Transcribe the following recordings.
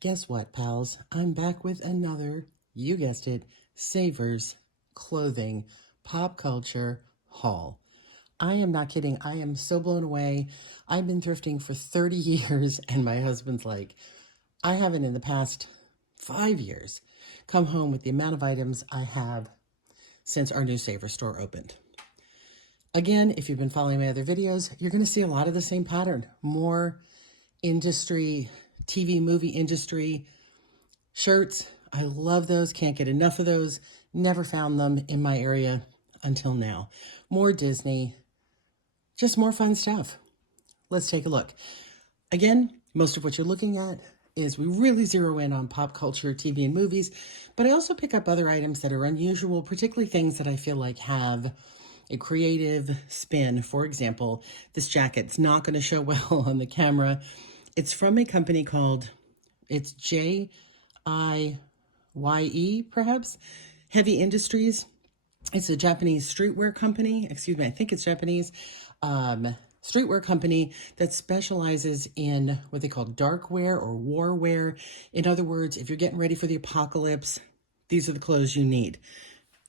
Guess what, pals? I'm back with another, you guessed it, Savers Clothing Pop Culture Haul. I am not kidding. I am so blown away. I've been thrifting for 30 years, and my husband's like, I haven't in the past 5 years come home with the amount of items I have since our new Savers store opened. Again, if you've been following my other videos, you're going to see a lot of the same pattern. More industry, TV, movie industry, shirts. I love those. Can't get enough of those. Never found them in my area until now. More Disney. Just more fun stuff. Let's take a look. Again, most of what you're looking at is we really zero in on pop culture, TV, and movies, but I also pick up other items that are unusual, particularly things that I feel like have a creative spin. For example, this jacket's not going to show well on the camera. It's from a company called, it's JIYE, perhaps, Heavy Industries. It's a Japanese streetwear company. Excuse me, I think it's Japanese. Streetwear company that specializes in what they call dark wear or war wear. In other words, if you're getting ready for the apocalypse, these are the clothes you need.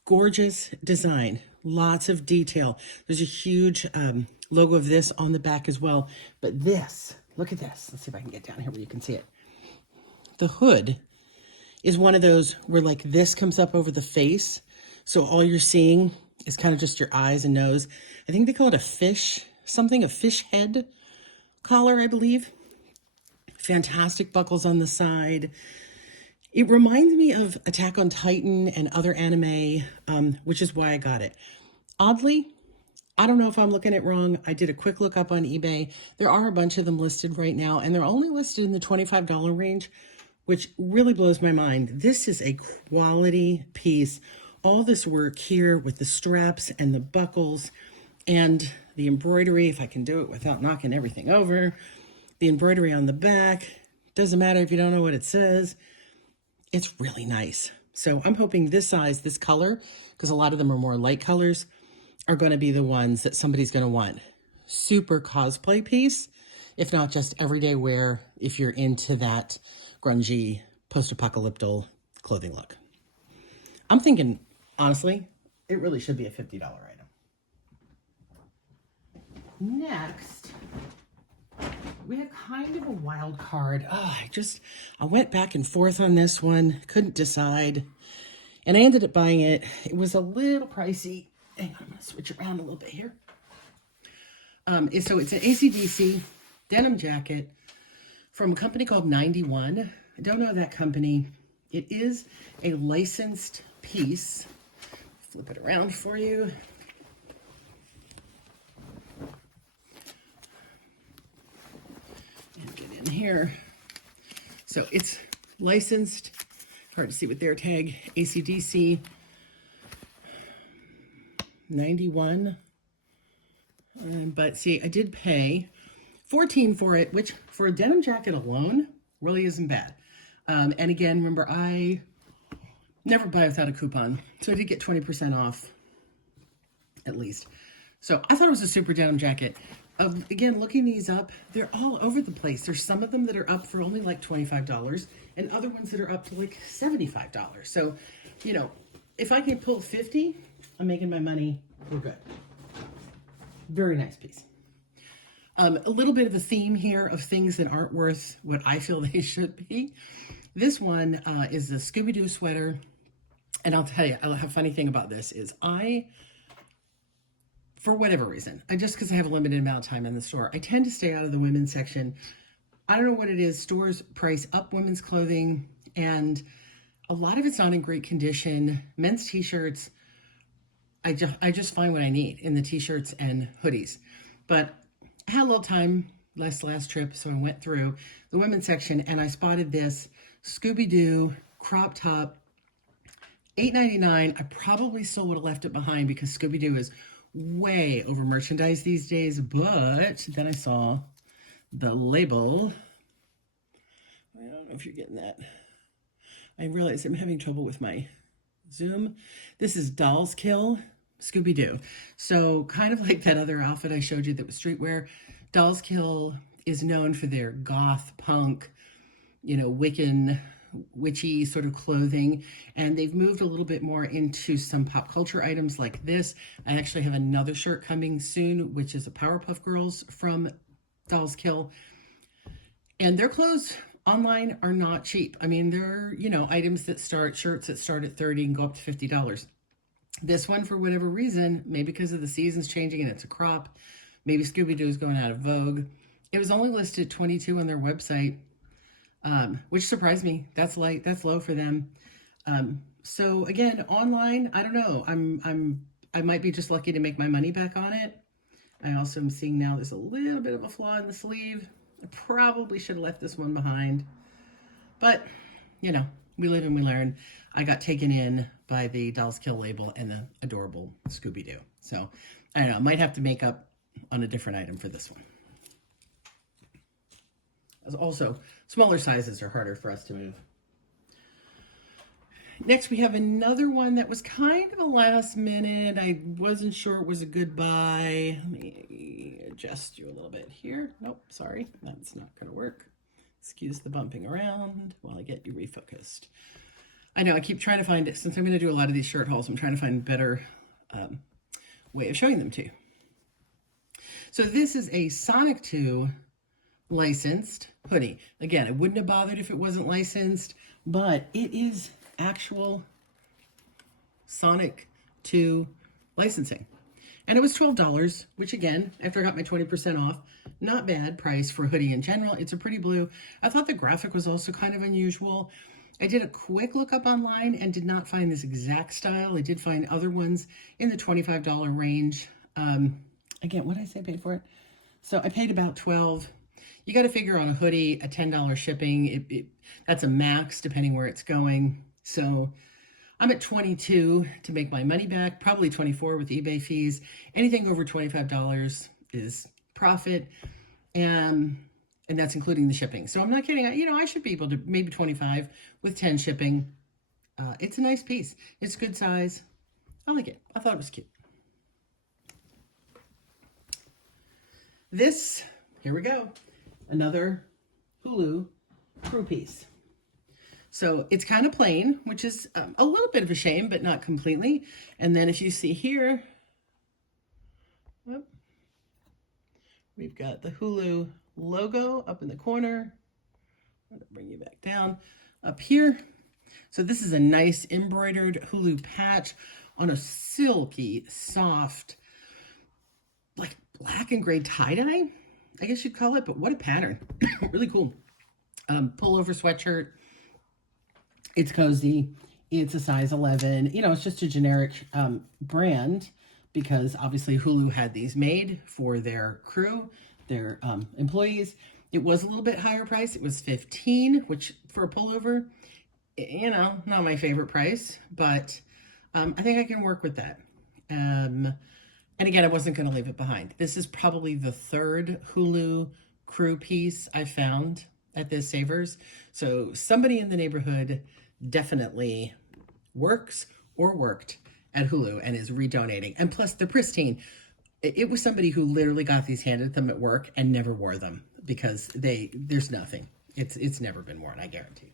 Gorgeous design, lots of detail. There's a huge logo of this on the back as well. But this, look at this. Let's see if I can get down here where you can see it. The hood is one of those where like this comes up over the face. So all you're seeing is kind of just your eyes and nose. I think they call it a fish, something, a fish head collar, I believe. Fantastic buckles on the side. It reminds me of Attack on Titan and other anime, which is why I got it. Oddly, I don't know if I'm looking at it wrong. I did a quick look up on eBay. There are a bunch of them listed right now, and they're only listed in the $25 range, which really blows my mind. This is a quality piece. All this work here with the straps and the buckles and the embroidery, if I can do it without knocking everything over. The embroidery on the back. Doesn't matter if you don't know what it says. It's really nice. So I'm hoping this size, this color, because a lot of them are more light colors, are going to be the ones that somebody's going to want. Super cosplay piece, if not just everyday wear, if you're into that grungy, post-apocalyptic clothing look. I'm thinking, honestly, it really should be a $50 item. Next, we have kind of a wild card. I went back and forth on this one, couldn't decide, and I ended up buying it. It was a little pricey. Hang on, I'm going to switch around a little bit here. So it's an AC/DC denim jacket from a company called 91. I don't know that company. It is a licensed piece. Flip it around for you. And get in here. So it's licensed, hard to see with their tag, AC/DC 91. But see, I did pay $14 for it, which for a denim jacket alone really isn't bad. And again, remember, I never buy without a coupon, so I did get 20% off at least. So I thought it was a super denim jacket. Again, looking these up, they're all over the place. There's some of them that are up for only like $25 and other ones that are up to like $75. So, you know, if I can pull 50, I'm making my money. We're good. Very nice piece. A little bit of a theme here of things that aren't worth what I feel they should be. This one is a Scooby-Doo sweater. And I'll tell you, a funny thing about this is for whatever reason, because I have a limited amount of time in the store, I tend to stay out of the women's section. I don't know what it is. Stores price up women's clothing, and a lot of it's not in great condition. Men's t-shirts, I just find what I need in the t-shirts and hoodies. But I had a little time last trip, so I went through the women's section, and I spotted this Scooby-Doo crop top, $8.99. I probably still would have left it behind because Scooby-Doo is way over merchandise these days, but then I saw the label. I don't know if you're getting that. I realize I'm having trouble with my zoom. This is Dolls Kill Scooby-Doo. So kind of like that other outfit I showed you that was streetwear, Dolls Kill is known for their goth punk Wiccan, witchy sort of clothing. And they've moved a little bit more into some pop culture items like this. I actually have another shirt coming soon, which is a Powerpuff Girls from Dolls Kill. And their clothes online are not cheap. I mean, they're, items that start, shirts that start at $30 and go up to $50. This one, for whatever reason, maybe because of the seasons changing and it's a crop, maybe Scooby-Doo is going out of vogue, it was only listed at $22 on their website, which surprised me. That's light, that's low for them. So again, online, I don't know. I might be just lucky to make my money back on it. I also am seeing now there's a little bit of a flaw in the sleeve. I probably should have left this one behind, but we live and we learn. I got taken in by the Dolls Kill label and the adorable Scooby-Doo. So I don't know, I might have to make up on a different item for this one. Also, smaller sizes are harder for us to move. Next, we have another one that was kind of a last minute. I wasn't sure it was a good buy. Let me adjust you a little bit here. Nope, sorry, that's not going to work. Excuse the bumping around while I get you refocused. I know I keep trying to find it. Since I'm going to do a lot of these shirt hauls, I'm trying to find a better way of showing them to you. So this is a Sonic 2 licensed hoodie. Again, I wouldn't have bothered if it wasn't licensed, but it is actual Sonic 2 licensing. And it was $12, which again, after I got my 20% off, not bad price for a hoodie in general. It's a pretty blue. I thought the graphic was also kind of unusual. I did a quick look up online and did not find this exact style. I did find other ones in the $25 range. Again, what did I say I paid for it? So I paid about $12. You got to figure on a hoodie, a $10 shipping. That's a max depending where it's going. So I'm at $22 to make my money back, probably $24 with eBay fees. Anything over $25 is profit, and that's including the shipping. So I'm not kidding. I should be able to maybe $25 with 10 shipping. It's a nice piece. It's good size. I like it. I thought it was cute. This, here we go, another Hulu crew piece. So it's kind of plain, which is a little bit of a shame, but not completely. And then if you see here, we've got the Hulu logo up in the corner. I'm going to bring you back down up here. So this is a nice embroidered Hulu patch on a silky, soft, like black and gray tie-dye, I guess you'd call it, but what a pattern. Really cool. Pullover sweatshirt. It's cozy. It's a size 11. It's just a generic brand because obviously Hulu had these made for their crew, their employees. It was a little bit higher price. It was $15, which for a pullover, not my favorite price, but I think I can work with that. And again, I wasn't going to leave it behind. This is probably the third Hulu crew piece I found at this Savers. So somebody in the neighborhood definitely works or worked at Hulu and is redonating. And plus, they're pristine. It was somebody who literally got these handed them at work and never wore them because there's nothing. It's never been worn, I guarantee.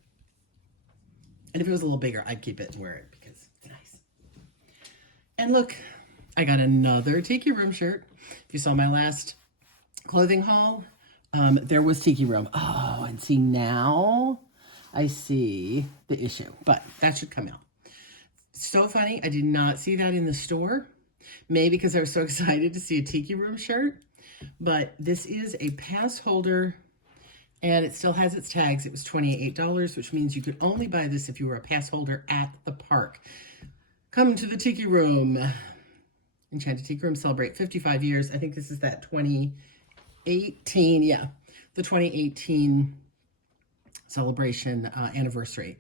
And if it was a little bigger, I'd keep it and wear it because it's nice. And look, I got another Tiki Room shirt. If you saw my last clothing haul, there was Tiki Room. Oh, and see, now I see the issue, but that should come out. So funny. I did not see that in the store. Maybe because I was so excited to see a Tiki Room shirt, but this is a pass holder and it still has its tags. It was $28, which means you could only buy this if you were a pass holder at the park. Come to the Tiki Room. Enchanted Tiki Room celebrate 55 years. I think this is that 2018, yeah, the 2018 celebration anniversary.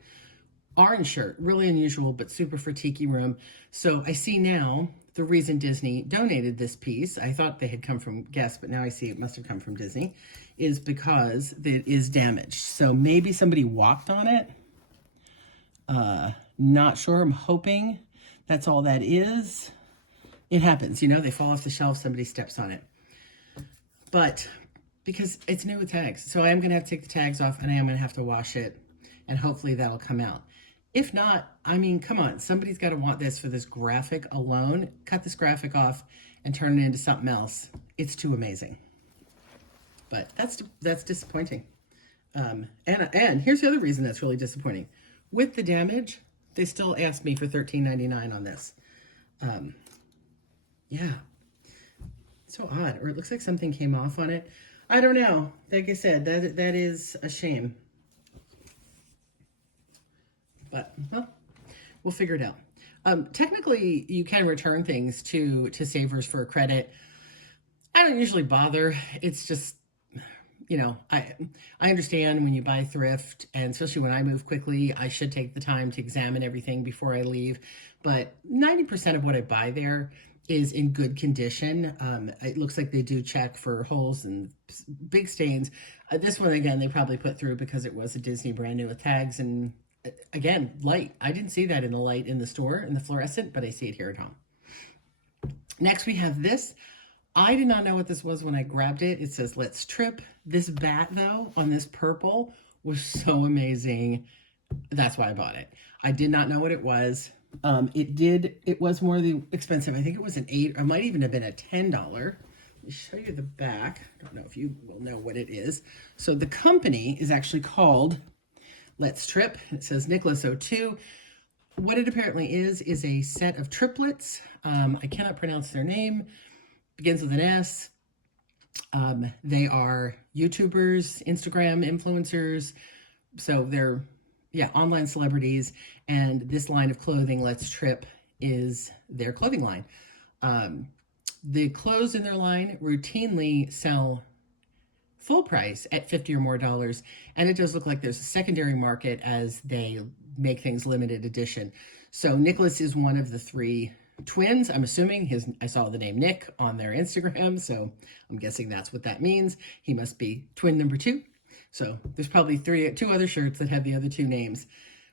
Orange shirt, really unusual, but super for Tiki Room. So I see now the reason Disney donated this piece, I thought they had come from Guess, but now I see it must have come from Disney, is because it is damaged. So maybe somebody walked on it. Not sure, I'm hoping that's all that is. It happens, they fall off the shelf, somebody steps on it. But because it's new with tags. So I am going to have to take the tags off and I am going to have to wash it and hopefully that'll come out. If not, I mean, come on, somebody's got to want this for this graphic alone. Cut this graphic off and turn it into something else. It's too amazing. But that's disappointing. And here's the other reason that's really disappointing. With the damage, they still asked me for $13.99 on this. Yeah, so odd. Or it looks like something came off on it. I don't know. Like I said, that is a shame. But, well, we'll figure it out. Technically, you can return things to Savers for a credit. I don't usually bother. It's just, you know, I understand when you buy thrift, and especially when I move quickly, I should take the time to examine everything before I leave. But 90% of what I buy there is in good condition. It looks like they do check for holes and big stains. This one, again, they probably put through because it was a Disney brand new with tags. And again, light. I didn't see that in the light in the store, in the fluorescent, but I see it here at home. Next, we have this. I did not know what this was when I grabbed it. It says, let's trip. This bat, though, on this purple was so amazing. That's why I bought it. I did not know what it was. It was more expensive. I think it was an $8, or it might even have been a $10. Let me show you the back. I don't know if you will know what it is. So the company is actually called Let's Trip. It says Nicholas 02. What it apparently is a set of triplets. I cannot pronounce their name. Begins with an S. They are YouTubers, Instagram influencers. So they're, online celebrities. And this line of clothing, Let's Trip, is their clothing line. The clothes in their line routinely sell full price at $50 or more. And it does look like there's a secondary market as they make things limited edition. So Nicholas is one of the 3 twins. I'm assuming I saw the name Nick on their Instagram, so I'm guessing that's what that means. He must be twin number 2. So there's probably 2 other shirts that have the other 2 names,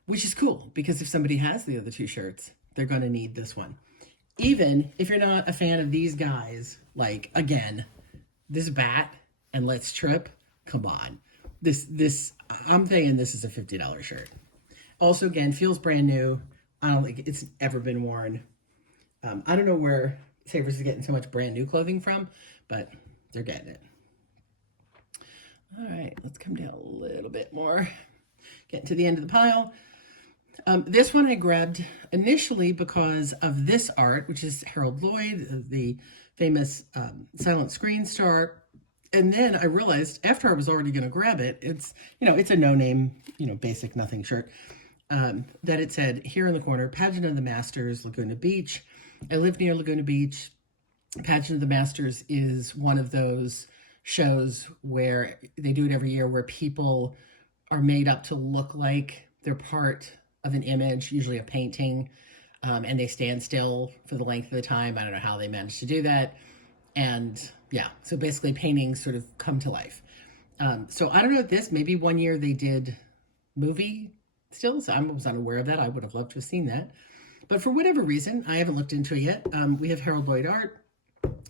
which is cool because if somebody has the other 2 shirts, they're going to need this one. Even if you're not a fan of these guys, like, again, this bat and Let's Trip, come on. This I'm thinking this is a $50 shirt. Also, again, feels brand new. I don't think it's ever been worn. I don't know where Savers is getting so much brand new clothing from, but they're getting it. All right, let's come down a little bit more. Getting to the end of the pile. This one I grabbed initially because of this art, which is Harold Lloyd, the famous silent screen star. And then I realized after I was already going to grab it, it's a no-name, basic nothing shirt, that it said here in the corner, Pageant of the Masters, Laguna Beach. I live near Laguna Beach. Pageant of the Masters is one of those shows where they do it every year where people are made up to look like they're part of an image, usually a painting, and they stand still for the length of the time. I don't know how they managed to do that. And so basically paintings sort of come to life. So I don't know if this, maybe one year they did movie stills. I was unaware of that. I would have loved to have seen that. But for whatever reason, I haven't looked into it yet. We have Harold Lloyd art,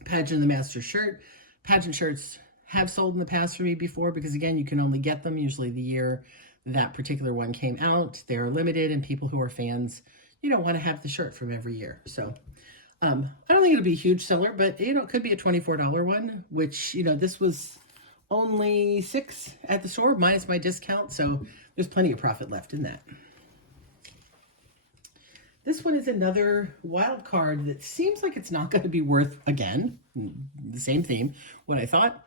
Pageant of the Masters shirt. Pageant shirts have sold in the past for me before because, again, you can only get them usually the year that particular one came out. They're limited, and people who are fans, want to have the shirt from every year. So I don't think it'll be a huge seller, but, it could be a $24 one, which, this was only $6 at the store minus my discount. So there's plenty of profit left in that. This one is another wild card that seems like it's not going to be worth, again, the same theme, what I thought.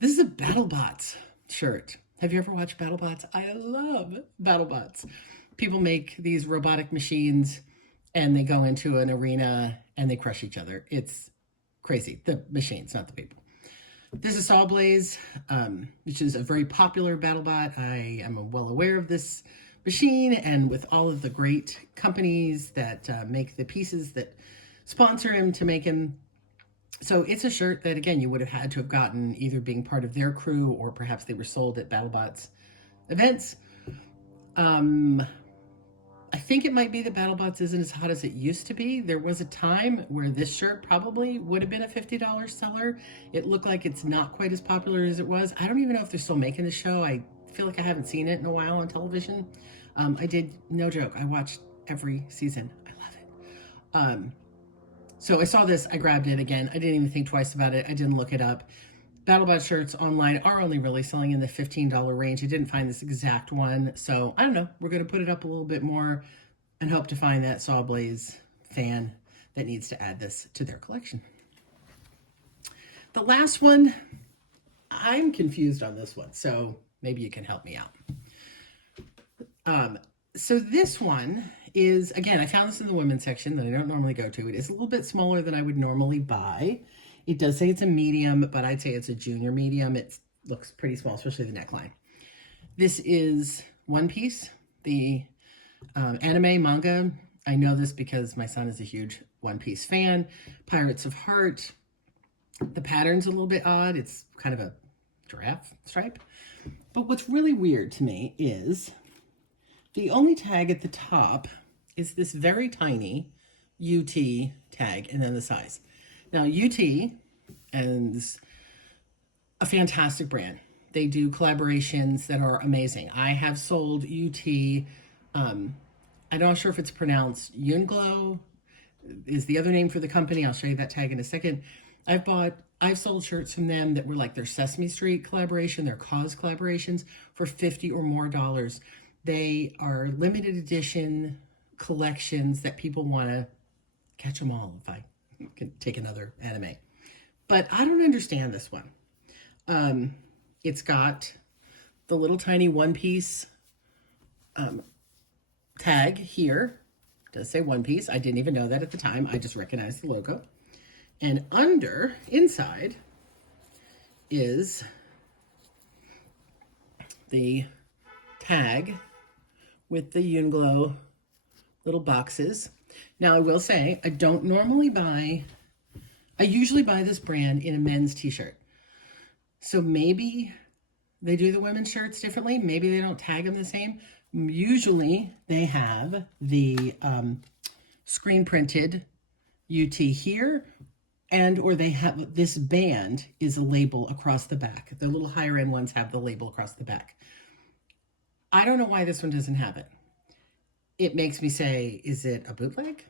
This is a BattleBots shirt. Have you ever watched BattleBots? I love BattleBots. People make these robotic machines and they go into an arena and they crush each other. It's crazy. The machines, not the people. This is Sawblaze, which is a very popular BattleBot. I am well aware of this machine, and with all of the great companies that make the pieces that sponsor him to make him. So it's a shirt that, again, you would have had to have gotten either being part of their crew or perhaps they were sold at BattleBots events. I I think it might be that BattleBots isn't as hot as it used to be. There was a time where this shirt probably would have been a $50 seller. It looked like it's not quite as popular as it was. I don't even know if they're still making the show. I feel like I haven't seen it in a while on television. I did, no joke, I watched every season. I love it. So I saw this, I grabbed it again. I didn't even think twice about it. I didn't look it up. BattleBot shirts online are only really selling in the $15 range. I didn't find this exact one. So I don't know. We're going to put it up a little bit more and hope to find that Sawblaze fan that needs to add this to their collection. The last one, I'm confused on this one. So maybe you can help me out. So this one is, again, I found this in the women's section that I don't normally go to. It is a little bit smaller than I would normally buy. It does say it's a medium, but I'd say it's a junior medium. It looks pretty small, especially the neckline. This is One Piece, the anime manga. I know this because my son is a huge One Piece fan. Pirates of Heart. The pattern's a little bit odd. It's kind of a giraffe stripe. But what's really weird to me is the only tag at the top is this very tiny UT tag and then the size. Now, UT is a fantastic brand. They do collaborations that are amazing. I have sold UT, I'm not sure if it's pronounced Yunglow, is the other name for the company. I'll show you that tag in a second. I've sold shirts from them that were like their Sesame Street collaboration, their Cause collaborations for $50 or more. They are limited edition collections that people want to catch them all, if I can take another anime. But I don't understand this one. It's got the little tiny One Piece tag here. It does say One Piece. I didn't even know that at the time. I just recognized the logo. And inside, is the tag with the Yunglow little boxes. Now, I will say, I don't normally I usually buy this brand in a men's t-shirt. So maybe they do the women's shirts differently. Maybe they don't tag them the same. Usually they have the screen printed UT here, or they have this band is a label across the back. The little higher end ones have the label across the back. I don't know why this one doesn't have it. It makes me say, is it a bootleg?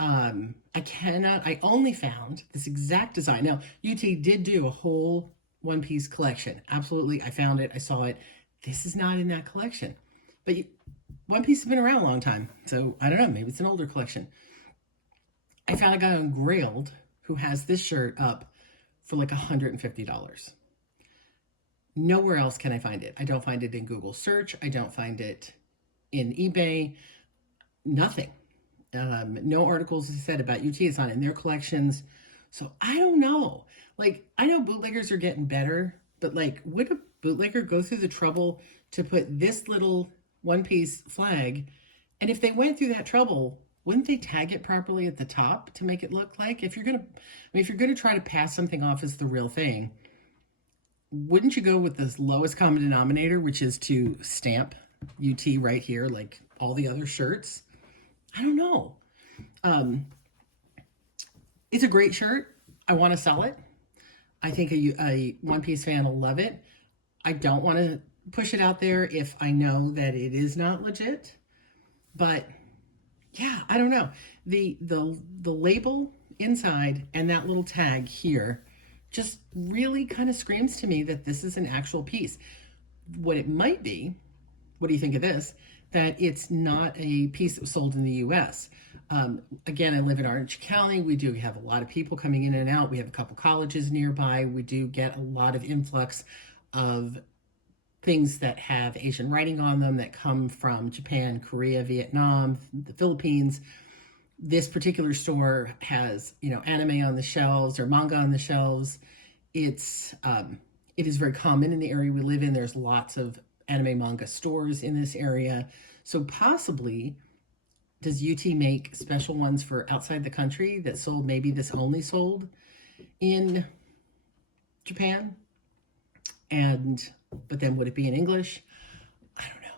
I only found this exact design. Now, UT did do a whole One Piece collection. Absolutely, I found it, I saw it. This is not in that collection. But One Piece has been around a long time, so I don't know, maybe it's an older collection. I found a guy on Grailed who has this shirt up for like $150. Nowhere else can I find it. I don't find it in Google search. I don't find it in eBay. Nothing. No articles, as I said, about UT. It's not in their collections. So I don't know. Like, I know bootleggers are getting better, but like, would a bootlegger go through the trouble to put this little One Piece flag? And if they went through that trouble, wouldn't they tag it properly at the top to make it look like, if you're gonna try to pass something off as the real thing, wouldn't you go with the lowest common denominator, which is to stamp UT right here, like all the other shirts? I don't know. It's a great shirt. I want to sell it. I think a One Piece fan will love it. I don't want to push it out there if I know that it is not legit. But yeah, I don't know. The label inside and that little tag here just really kind of screams to me that this is an actual piece. What it might be, what do you think of this? That it's not a piece that was sold in the US. Again, I live in Orange County. We do have a lot of people coming in and out. We have a couple colleges nearby. We do get a lot of influx of things that have Asian writing on them that come from Japan, Korea, Vietnam, the Philippines. This particular store has, anime on the shelves or manga on the shelves. It is very common in the area we live in. There's lots of anime manga stores in this area. So possibly, does UT make special ones for outside the country that sold, maybe this only sold in Japan? But then would it be in English? I don't know.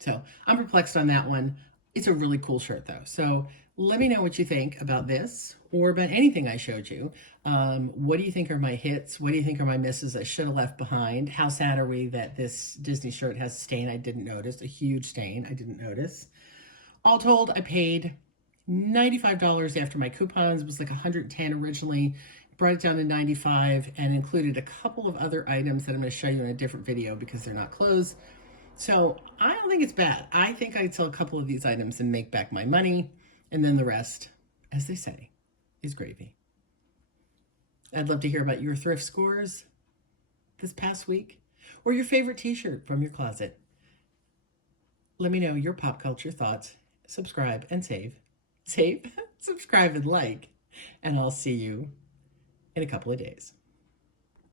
So I'm perplexed on that one. It's a really cool shirt though. So let me know what you think about this or about anything I showed you. What do you think are my hits? What do you think are my misses I should have left behind? How sad are we that this Disney shirt has a stain I didn't notice, a huge stain I didn't notice? All told, I paid $95 after my coupons. It was like $110 originally. Brought it down to $95 and included a couple of other items that I'm going to show you in a different video because they're not clothes. So I don't think it's bad. I think I'd sell a couple of these items and make back my money. And then the rest, as they say, is gravy. I'd love to hear about your thrift scores this past week or your favorite t-shirt from your closet. Let me know your pop culture thoughts. Subscribe and save. Save, subscribe and like. And I'll see you in a couple of days.